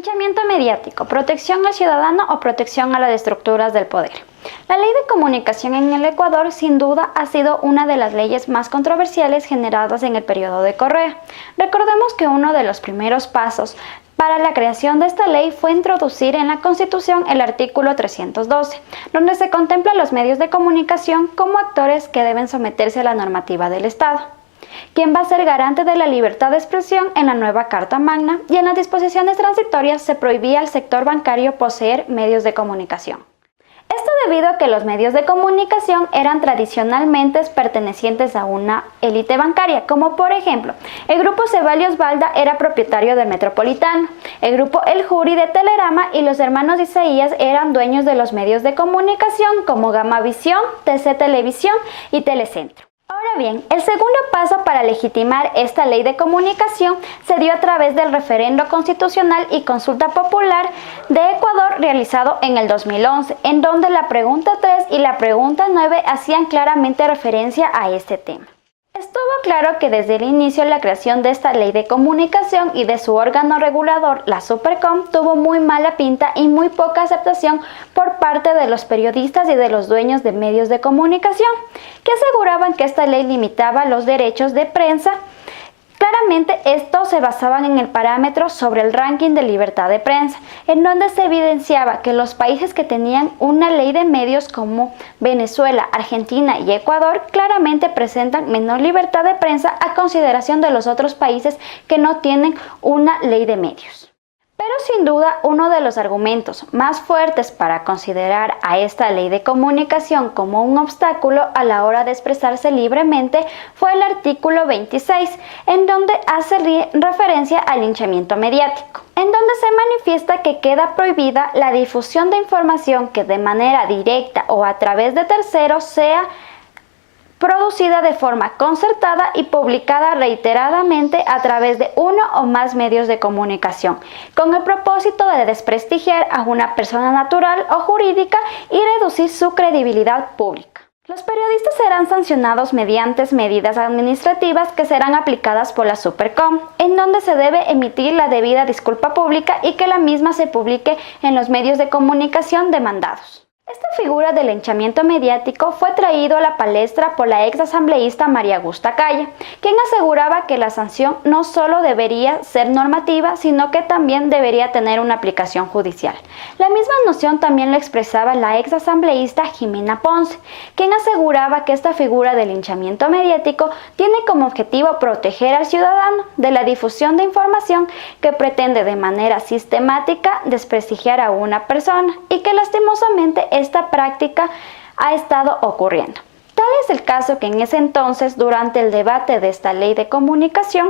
Linchamiento mediático, protección al ciudadano o protección a las estructuras del poder. La ley de comunicación en el Ecuador sin duda ha sido una de las leyes más controversiales generadas en el periodo de Correa. Recordemos que uno de los primeros pasos para la creación de esta ley fue introducir en la Constitución el artículo 312, donde se contempla a los medios de comunicación como actores que deben someterse a la normativa del Estado. Quien va a ser garante de la libertad de expresión en la nueva Carta Magna, y en las disposiciones transitorias se prohibía al sector bancario poseer medios de comunicación. Esto debido a que los medios de comunicación eran tradicionalmente pertenecientes a una élite bancaria, como por ejemplo, el grupo Ceballos Balda era propietario del Metropolitano, el grupo El Juri de Telerama y los hermanos Isaías eran dueños de los medios de comunicación como Gamavisión, TC Televisión y Telecentro. Ahora bien, el segundo paso para legitimar esta ley de comunicación se dio a través del referendo constitucional y consulta popular de Ecuador realizado en el 2011, en donde la pregunta 3 y la pregunta 9 hacían claramente referencia a este tema. Estuvo claro que desde el inicio la creación de esta ley de comunicación y de su órgano regulador, la Supercom, tuvo muy mala pinta y muy poca aceptación por parte de los periodistas y de los dueños de medios de comunicación, que aseguraban que esta ley limitaba los derechos de prensa. Claramente estos se basaban en el parámetro sobre el ranking de libertad de prensa, en donde se evidenciaba que los países que tenían una ley de medios como Venezuela, Argentina y Ecuador claramente presentan menor libertad de prensa a consideración de los otros países que no tienen una ley de medios. Pero sin duda uno de los argumentos más fuertes para considerar a esta ley de comunicación como un obstáculo a la hora de expresarse libremente fue el artículo 26, en donde hace referencia al linchamiento mediático, en donde se manifiesta que queda prohibida la difusión de información que de manera directa o a través de terceros sea producida de forma concertada y publicada reiteradamente a través de uno o más medios de comunicación, con el propósito de desprestigiar a una persona natural o jurídica y reducir su credibilidad pública. Los periodistas serán sancionados mediante medidas administrativas que serán aplicadas por la Supercom, en donde se debe emitir la debida disculpa pública y que la misma se publique en los medios de comunicación demandados. Esta figura del linchamiento mediático fue traído a la palestra por la ex asambleísta María Augusta Calle, quien aseguraba que la sanción no solo debería ser normativa, sino que también debería tener una aplicación judicial. La misma noción también lo expresaba la ex asambleísta Jimena Ponce, quien aseguraba que esta figura del linchamiento mediático tiene como objetivo proteger al ciudadano de la difusión de información que pretende de manera sistemática desprestigiar a una persona y que lastimosamente esta práctica ha estado ocurriendo. Tal es el caso que en ese entonces, durante el debate de esta ley de comunicación,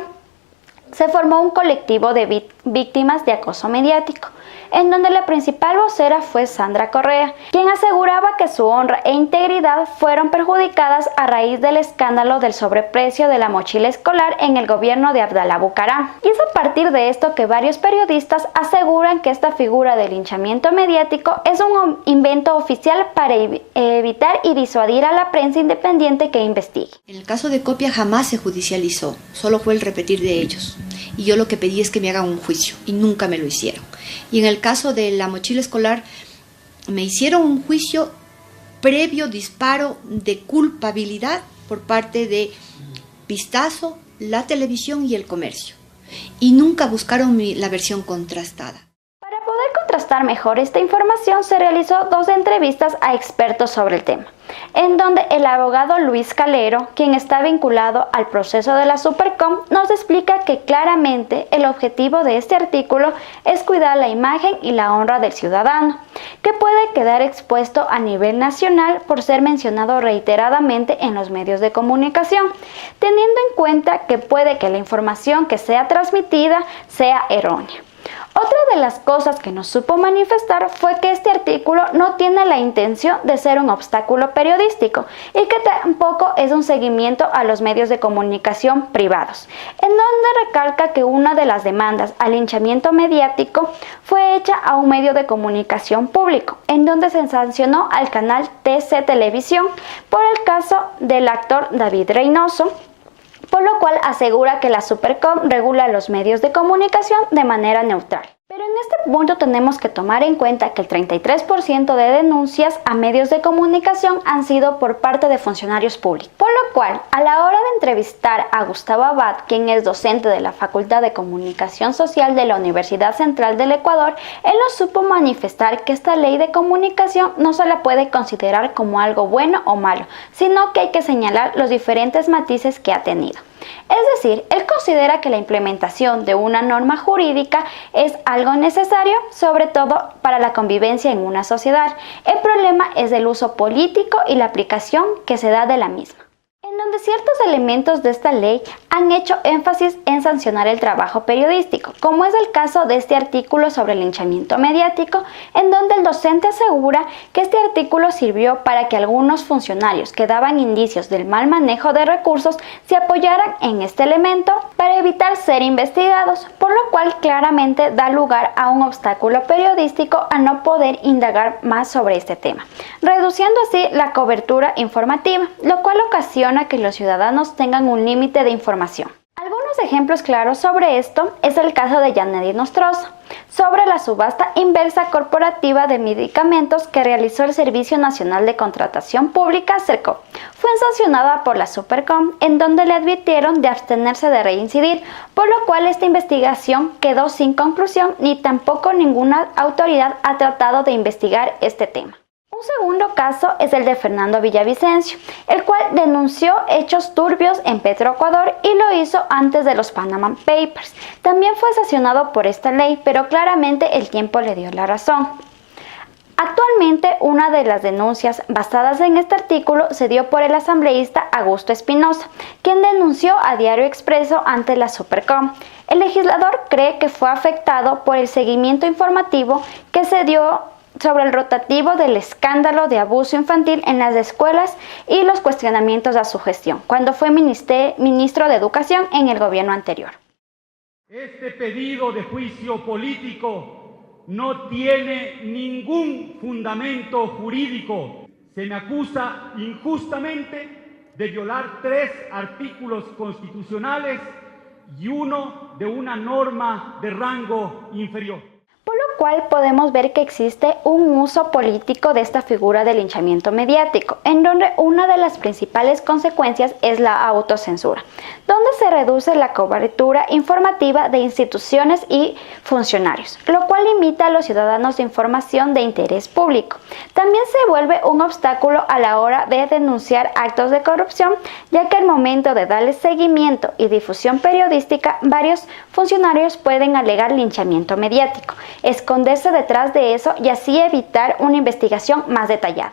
se formó un colectivo de víctimas de acoso mediático, en donde la principal vocera fue Sandra Correa, quien aseguraba que su honra e integridad fueron perjudicadas a raíz del escándalo del sobreprecio de la mochila escolar en el gobierno de Abdalá Bucaram. Y es a partir de esto que varios periodistas aseguran que esta figura de linchamiento mediático es un invento oficial para evitar y disuadir a la prensa independiente que investigue. En el caso de Copia jamás se judicializó, solo fue el repetir de ellos. Y yo lo que pedí es que me hagan un juicio, y nunca me lo hicieron. Y en el caso de la mochila escolar, me hicieron un juicio previo disparo de culpabilidad por parte de Vistazo, la televisión y el comercio. Y nunca buscaron la versión contrastada. Para poder contrastar mejor esta información, se realizó 2 entrevistas a expertos sobre el tema, en donde el abogado Luis Calero, quien está vinculado al proceso de la Supercom, nos explica que claramente el objetivo de este artículo es cuidar la imagen y la honra del ciudadano, que puede quedar expuesto a nivel nacional por ser mencionado reiteradamente en los medios de comunicación, teniendo en cuenta que puede que la información que sea transmitida sea errónea. Otra de las cosas que nos supo manifestar fue que este artículo no tiene la intención de ser un obstáculo periodístico y que tampoco es un seguimiento a los medios de comunicación privados, en donde recalca que una de las demandas al linchamiento mediático fue hecha a un medio de comunicación público, en donde se sancionó al canal TC Televisión por el caso del actor David Reynoso, por lo cual asegura que la Supercom regula los medios de comunicación de manera neutral. Pero En este punto tenemos que tomar en cuenta que el 33% de denuncias a medios de comunicación han sido por parte de funcionarios públicos, por lo cual, a la hora de entrevistar a Gustavo Abad, quien es docente de la Facultad de Comunicación Social de la Universidad Central del Ecuador, él nos supo manifestar que esta ley de comunicación no se la puede considerar como algo bueno o malo, sino que hay que señalar los diferentes matices que ha tenido. Es decir, él considera que la implementación de una norma jurídica es algo necesario, sobre todo para la convivencia en una sociedad. El problema es el uso político y la aplicación que se da de la misma, en donde ciertos elementos de esta ley han hecho énfasis en sancionar el trabajo periodístico, como es el caso de este artículo sobre el linchamiento mediático, en donde el docente asegura que este artículo sirvió para que algunos funcionarios que daban indicios del mal manejo de recursos se apoyaran en este elemento para evitar ser investigados, por lo cual claramente da lugar a un obstáculo periodístico a no poder indagar más sobre este tema, reduciendo así la cobertura informativa, lo cual ocasiona que los ciudadanos tengan un límite de información. Algunos ejemplos claros sobre esto es el caso de Yanedy Nostroza, sobre la subasta inversa corporativa de medicamentos que realizó el Servicio Nacional de Contratación Pública, SERCOP. Fue sancionada por la Supercom, en donde le advirtieron de abstenerse de reincidir, por lo cual esta investigación quedó sin conclusión ni tampoco ninguna autoridad ha tratado de investigar este tema. Un segundo caso es el de Fernando Villavicencio, el cual denunció hechos turbios en Petroecuador y lo hizo antes de los Panama Papers. También fue sancionado por esta ley, pero claramente el tiempo le dio la razón. Actualmente, una de las denuncias basadas en este artículo se dio por el asambleísta Augusto Espinosa, quien denunció a Diario Expreso ante la Supercom. El legislador cree que fue afectado por el seguimiento informativo que se dio sobre el rotativo del escándalo de abuso infantil en las escuelas y los cuestionamientos a su gestión, cuando fue ministro de Educación en el gobierno anterior. Este pedido de juicio político no tiene ningún fundamento jurídico. Se me acusa injustamente de violar 3 artículos constitucionales y uno de una norma de rango inferior. Por lo cual podemos ver que existe un uso político de esta figura del linchamiento mediático, en donde una de las principales consecuencias es la autocensura, donde se reduce la cobertura informativa de instituciones y funcionarios, lo cual limita a los ciudadanos de información de interés público. También se vuelve un obstáculo a la hora de denunciar actos de corrupción, ya que al momento de darle seguimiento y difusión periodística, varios funcionarios pueden alegar linchamiento mediático, esconderse detrás de eso y así evitar una investigación más detallada.